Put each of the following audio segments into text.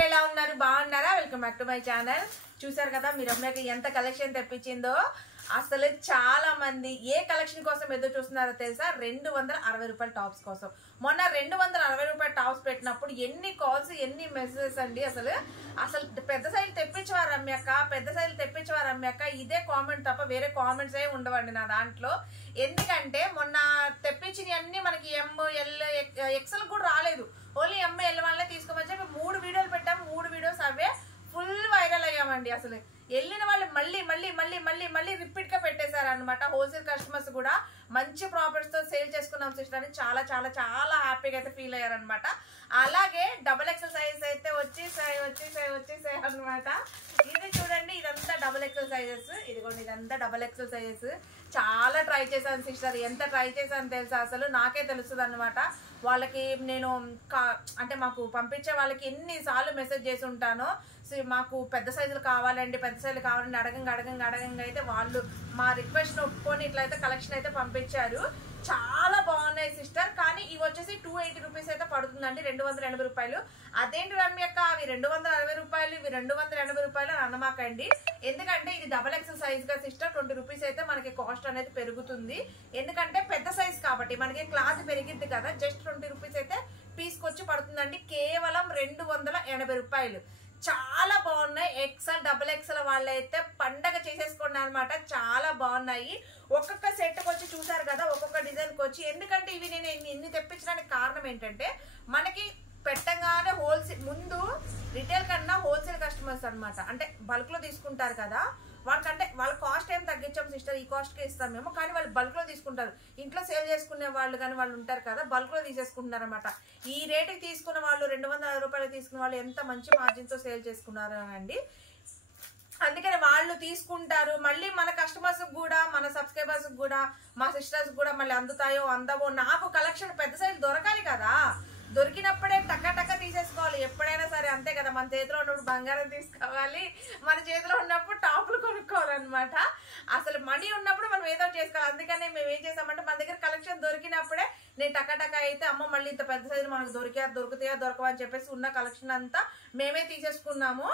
అందరూ ఎలా ఉన్నారు? బాగున్నారా? Welcome back to my channel. చూసారు కదా మీ రమ్యకి ఎంత కలెక్షన్ తెప్పించిందో. అసలు చాలా మంది ఏ కలెక్షన్ కోసం ఎదురు చూస్తున్నారో తెలుసా? 260 రూపాయల టాప్స్ కోసం. మొన్న 260 రూపాయల టాప్స్ పెట్టినప్పుడు ఎన్ని కాల్స్, ఎన్ని మెసేజెస్ అండి. అసలు పెద్ద సైజు తెప్పించేవారు రమ్యక్క, పెద్ద సైజు తెప్పించేవారు రమ్యక్క, ఇదే కామెంట్ తప్ప వేరే కామెంట్స్ ఏ ఉండవండి నా దాంట్లో. ఎందుకంటే మొన్న తెప్పించిన అన్ని మనకి ML XL కూడా రాలేదు. ఓన్లీ ML వాళ్ళే తీసుకోమని చెప్పి 3 వీడియోలు పెట్టాము. 3 వీడియోస్ అవే ఫుల్ వైరల్ అయ్యామండి. అసలు వెళ్ళిన వాళ్ళు మళ్ళీ మళ్ళీ మళ్ళీ మళ్ళీ మళ్ళీ రిపీట్ గా పెట్టేశారు అనమాట. హోల్సేల్ కస్టమర్స్ కూడా మంచి ప్రాఫిట్స్ తో సేల్ చేసుకున్నాం సిస్టర్ అని చాలా చాలా చాలా హ్యాపీగా అయితే ఫీల్ అయ్యారనమాట. అలాగే XXL సైజ్ అయితే వచ్చేసాయి అనమాట. ఇది చూడండి, ఇదంతా XXL సైజెస్. ఇదిగోండి, ఇదంతా XXL సైజెస్. చాలా ట్రై చేశాను సిస్టర్. ఎంత ట్రై చేశాను తెలుసా? అసలు నాకే తెలుస్తుంది అనమాట. వాళ్ళకి నేను అంటే మాకు పంపించే వాళ్ళకి ఎన్నిసార్లు మెసేజ్ చేసి ఉంటానో, మాకు పెద్ద సైజులు కావాలండి, పెద్ద సైజులు కావాలండి అడగంగా అయితే వాళ్ళు మా రిక్వెస్ట్ ఒప్పుకొని ఇట్లయితే కలెక్షన్ అయితే పంపించారు. చాలా బాగున్నాయి సిస్టర్. కానీ ఇవి వచ్చేసి 280 రూపీస్ అయితే పడుతుందండి, 280 రూపాయలు. అదేంటి రమ్యక్క అవి 260 రూపాయలు, ఇవి 280 రూపాయలు అని అనమాకండి. ఎందుకంటే ఇది XXL సైజ్ గా సిస్టర్ 20 రూపీస్ అయితే మనకి కాస్ట్ అనేది పెరుగుతుంది. ఎందుకంటే పెద్ద సైజ్ కాబట్టి మనకి క్లాత్ పెరిగిద్ది కదా. జస్ట్ 20 రూపీస్ అయితే పీస్కొచ్చి పడుతుందండి. కేవలం 280 రూపాయలు. చాలా బాగున్నాయి. XXL వాళ్ళైతే పండగ చేసేసుకోండి అనమాట. చాలా బాగున్నాయి. ఒక్కొక్క సెట్కి వచ్చి చూసారు కదా, ఒక్కొక్క డిజైన్కి వచ్చి. ఎందుకంటే ఇవి నేను ఇన్ని తెప్పించడానికి కారణం ఏంటంటే, మనకి పెట్టగానే హోల్సేల్ ముందు రిటైల్ కన్నా హోల్సేల్ కస్టమర్స్ అనమాట. అంటే బల్క్ లో తీసుకుంటారు కదా, వాళ్ళకంటే వాళ్ళ కాస్ట్ ఏం తగ్గించాం సిస్టర్, ఈ కాస్ట్ కి ఇస్తాం మేము. కానీ వాళ్ళు బల్క్ లో తీసుకుంటారు. ఇంట్లో సేల్ చేసుకునే వాళ్ళు కానీ వాళ్ళు ఉంటారు కదా, బల్క్ లో తీసేసుకుంటున్నారు అనమాట. ఈ రేటుకి తీసుకున్న వాళ్ళు 260 రూపాయలు తీసుకున్న వాళ్ళు ఎంత మంచి మార్జిన్ తో సేల్ చేసుకున్నారు అండి. అందుకని వాళ్ళు తీసుకుంటారు. మళ్ళీ మన కస్టమర్స్ కూడా, మన సబ్స్క్రైబర్స్ కూడా, మా సిస్టర్స్ కూడా మళ్ళీ అందుతాయో అందవో. నాకు కలెక్షన్ పెద్ద సైజు దొరకాలి కదా, దొరికినప్పుడే టక్క తీసేసుకోవాలి ఎప్పుడైనా సరే, అంతే కదా. మన చేతిలో ఉన్నప్పుడు బంగారం తీసుకోవాలి, మన చేతిలో ఉన్నప్పుడు టాపులు కొనుక్కోవాలన్నమాట. అసలు మనీ ఉన్నప్పుడు మనం ఏదో చేసుకోవాలి. అందుకనే మేము ఏం చేసామంటే, మన దగ్గర కలెక్షన్ దొరికినప్పుడే నేను టక్క అయితే అమ్మ మళ్ళీ ఇంత పెద్ద సైజు మనకు దొరుకుతాయా దొరకవా అని చెప్పేసి ఉన్న కలెక్షన్ అంతా మేమే తీసేసుకున్నాము.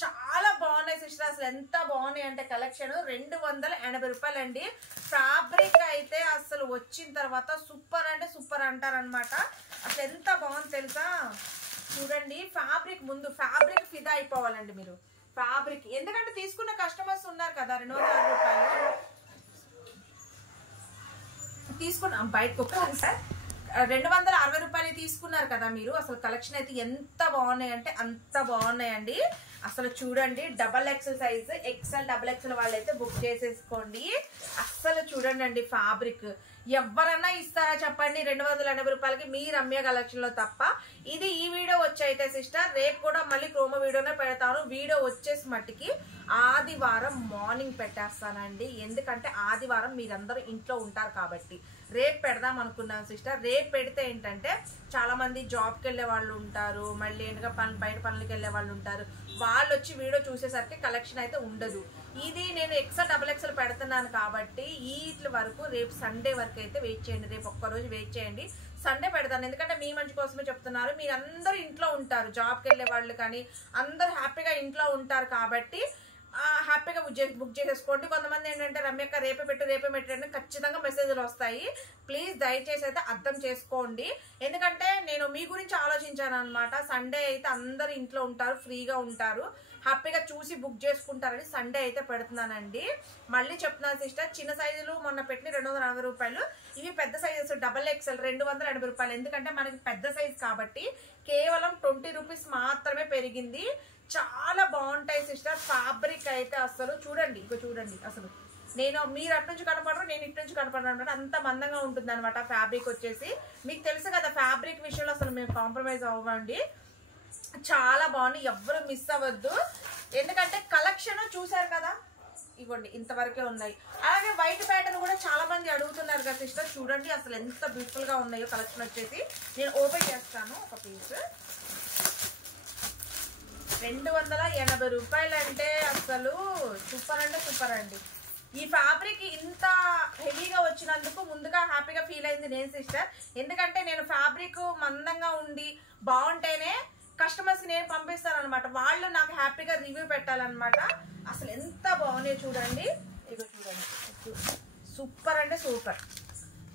చాలా బాగున్నాయి సిస్టర్. అసలు ఎంత బాగున్నాయి అంటే కలెక్షన్ 280 రూపాయలండి. ఫ్యాబ్రిక్ అయితే అసలు వచ్చిన తర్వాత సూపర్ అంటే సూపర్ అంటారనమాట. అసలు ఎంత బాగుంది తెలుసా? చూడండి, ఫ్యాబ్రిక్ ముందు ఫ్యాబ్రిక్ ఫిదా అయిపోవాలండి మీరు. ఫ్యాబ్రిక్ ఎందుకంటే తీసుకున్న కస్టమర్స్ ఉన్నారు కదా, 260 రూపాయలు తీసుకున్నాం. బయటకు ఒక్కసారి సార్ 260 రూపాయలు తీసుకున్నారు కదా మీరు. అసలు కలెక్షన్ అయితే ఎంత బాగున్నాయి అంటే అంత బాగున్నాయండి. అసలు చూడండి, XXL సైజ్, XXL వాళ్ళైతే బుక్ చేసేసుకోండి. అస్సలు చూడండి అండి, ఫ్యాబ్రిక్ ఎవరన్నా ఇస్తారా చెప్పండి 280 రూపాయలకి మీ రమ్య కలెక్షన్ లో తప్ప. ఇది ఈ వీడియో వచ్చైతే సిస్టర్, రేపు కూడా మళ్ళీ ప్రోమో వీడియోనే పెడతాను. వీడియో వచ్చేసి మట్టికి ఆదివారం మార్నింగ్ పెట్టేస్తానండి. ఎందుకంటే ఆదివారం మీరందరూ ఇంట్లో ఉంటారు కాబట్టి రేపు పెడదాం అనుకున్నాను సిస్టర్. రేపు పెడితే ఏంటంటే చాలా మంది జాబ్కి వెళ్ళే వాళ్ళు ఉంటారు, మళ్ళీ ఏంటంటే బయట పనులకి వెళ్ళే వాళ్ళు ఉంటారు. వాళ్ళు వచ్చి వీడియో చూసేసరికి కలెక్షన్ అయితే ఉండదు. ఇది నేను XXL పెడుతున్నాను కాబట్టి వీటి వరకు రేపు సండే వరకు అయితే వెయిట్ చేయండి. రేపు ఒక్కరోజు వెయిట్ చేయండి, సండే పెడతాను. ఎందుకంటే మీ మంచి కోసమే చెప్తున్నారు. మీరందరూ ఇంట్లో ఉంటారు, జాబ్కి వెళ్ళే వాళ్ళు కానీ అందరూ హ్యాపీగా ఇంట్లో ఉంటారు కాబట్టి హ్యాపీగా బుక్ చేసేసుకోండి. కొంతమంది ఏంటంటే రమ్యక్క రేపే పెట్టండి ఖచ్చితంగా మెసేజ్లు వస్తాయి. ప్లీజ్ దయచేసి అయితే అర్థం చేసుకోండి. ఎందుకంటే నేను మీ గురించి ఆలోచించాను అనమాట. సండే అయితే అందరు ఇంట్లో ఉంటారు, ఫ్రీగా ఉంటారు, హ్యాపీగా చూసి బుక్ చేసుకుంటారని సండే అయితే పెడుతున్నానండి. మళ్ళీ చెప్తున్నాను సిస్టర్, చిన్న సైజులు మొన్న పెట్టిన 260 రూపాయలు, ఇవి పెద్ద సైజెస్ XXL 280 రూపాయలు. ఎందుకంటే మనకి పెద్ద సైజ్ కాబట్టి కేవలం 20 రూపీస్ మాత్రమే పెరిగింది. చాలా బాగుంటాయి సిస్టర్. ఫ్యాబ్రిక్ అయితే అసలు చూడండి, ఇక చూడండి, అసలు మీరు అటు నుంచి కనపడరు, నేను ఇటు నుంచి కనపడరు అనమాట. అంత మందంగా ఉంటుంది అనమాట ఫ్యాబ్రిక్ వచ్చేసి. మీకు తెలుసు కదా ఫ్యాబ్రిక్ విషయంలో అసలు మేము కాంప్రమైజ్ అవ్వండి. చాలా బాగుంది, ఎవ్వరు మిస్ అవ్వద్దు. ఎందుకంటే కలెక్షన్ చూసారు కదా, ఇవ్వండి ఇంతవరకే ఉన్నాయి. అలాగే వైట్ ప్యాటర్న్ కూడా చాలా మంది అడుగుతున్నారు కదా సిస్టర్. చూడండి అసలు ఎంత బ్యూటిఫుల్ గా ఉన్నాయో కలెక్షన్ వచ్చేసి. నేను ఓపెన్ చేస్తాను ఒక పీస్. 280 రూపాయలు అంటే అసలు సూపర్ అంటే సూపర్ అండి. ఈ ఫ్యాబ్రిక్ ఇంత హెవీగా వచ్చినందుకు ముందుగా హ్యాపీగా ఫీల్ అయింది నేను సిస్టర్. ఎందుకంటే నేను ఫ్యాబ్రిక్ మందంగా ఉండి బాగుంటేనే కస్టమర్స్ నేను పంపిస్తాను అనమాట. వాళ్ళు నాకు హ్యాపీగా రివ్యూ పెట్టాలన్నమాట. అసలు ఎంత బాగున్నాయో చూడండి. ఇగో చూడండి, సూపర్ అంటే సూపర్.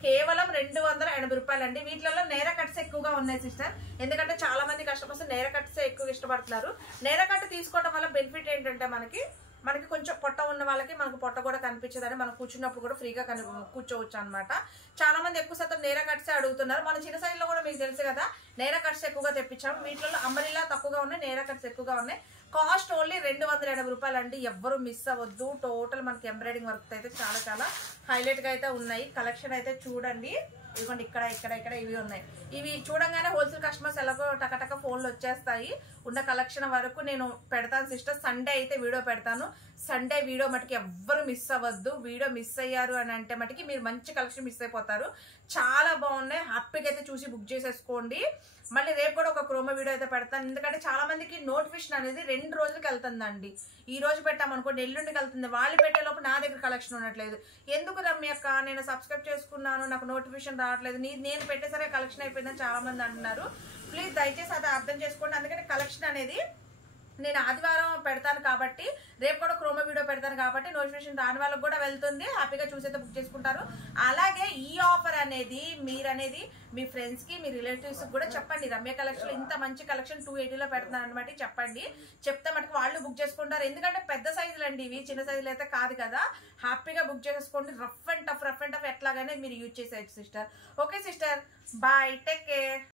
కేవలం 280 రూపాయలండి. వీటిలో నేర కట్స్ ఎక్కువగా ఉన్నాయి సిస్టర్, ఎందుకంటే చాలా మంది కస్టమర్స్ నేర కట్స్ ఎక్కువ ఇష్టపడుతున్నారు. నేర కట్ తీసుకోవడం వల్ల బెనిఫిట్ ఏంటంటే మనకి కొంచెం పొట్ట ఉన్న వాళ్ళకి మనకు పొట్ట కూడా కనిపించదని, మనం కూర్చున్నప్పుడు కూడా ఫ్రీగా కూర్చోవచ్చు అనమాట. చాలా మంది ఎక్కువ శాతం నేర కట్సే అడుగుతున్నారు. మన చిన్న సైజ్ లో కూడా మీకు తెలుసు కదా, నేర కట్స్ ఎక్కువగా తెప్పించాము. వీటిలో అంబరిలా తక్కువగా ఉన్నాయి, నేర కట్స్ ఎక్కువగా ఉన్నాయి. కాస్ట్ ఓన్లీ 280 రూపాయలు అండి. ఎవ్వరు మిస్ అవ్వద్దు. టోటల్ మనకి ఎంబ్రాయిడింగ్ వర్క్ అయితే చాలా చాలా హైలైట్ గా అయితే ఉన్నాయి. కలెక్షన్ అయితే చూడండి. ఇదిగోండి, ఇక్కడ ఇవి ఉన్నాయి. ఇవి చూడంగానే హోల్సేల్ కస్టమర్స్ ఎలాగో టకటక ఫోన్లు వచ్చేస్తాయి. ఉన్న కలెక్షన్ వరకు నేను పెడతాను సిస్టర్. సండే అయితే వీడియో పెడతాను. సండే వీడియో మటుకి ఎవ్వరు మిస్ అవ్వద్దు. వీడియో మిస్ అయ్యారు అని అంటే మటుకి మీరు మంచి కలెక్షన్ మిస్ అయిపోతారు. చాలా బాగున్నాయి. హ్యాపీగా అయితే చూసి బుక్ చేసేసుకోండి. మళ్ళీ రేపు కూడా ఒక ప్రోమో వీడియో అయితే పెడతాను. ఎందుకంటే చాలా మందికి నోటిఫికేషన్ అనేది 2 రోజులకి వెళ్తుందండి. ఈ రోజు పెట్టామనుకోండి, ఎల్లుండికి వెళ్తుంది. వాళ్ళు పెట్టే లోపు నా దగ్గర కలెక్షన్ ఉండట్లేదు. ఎందుకు రమ్యక్క, నేను సబ్స్క్రైబ్ చేసుకున్నాను, నాకు నోటిఫికేషన్ రావట్లేదు, నేను పెట్టేసరే కలెక్షన్ అయిపోయిందని చాలా మంది అంటున్నారు. ప్లీజ్ దయచేసి అది అర్థం చేసుకోండి. అందుకని కలెక్షన్ అనేది నేను ఆదివారం పెడతాను కాబట్టి, రేపు కూడా క్రోమో వీడియో పెడతాను కాబట్టి నోటిఫికేషన్ దాని వాళ్ళకి కూడా వెళ్తుంది. హ్యాపీగా చూసైతే బుక్ చేసుకుంటారు. అలాగే ఈ ఆఫర్ అనేది మీరనేది మీ ఫ్రెండ్స్ కి, మీ రిలేటివ్స్ కూడా చెప్పండి. రమ్య కలెక్షన్ ఇంత మంచి కలెక్షన్ 280లో పెడుతున్నాను అనమాట. చెప్పండి, చెప్తే మటుకు వాళ్ళు బుక్ చేసుకుంటారు. ఎందుకంటే పెద్ద సైజులు అండి ఇవి, చిన్న సైజులు అయితే కాదు కదా. హ్యాపీగా బుక్ చేసుకోండి. రఫ్ అండ్ టఫ్ ఎట్లాగానే మీరు యూజ్ చేసేయచ్చు sister. Okay sister, bye, take care.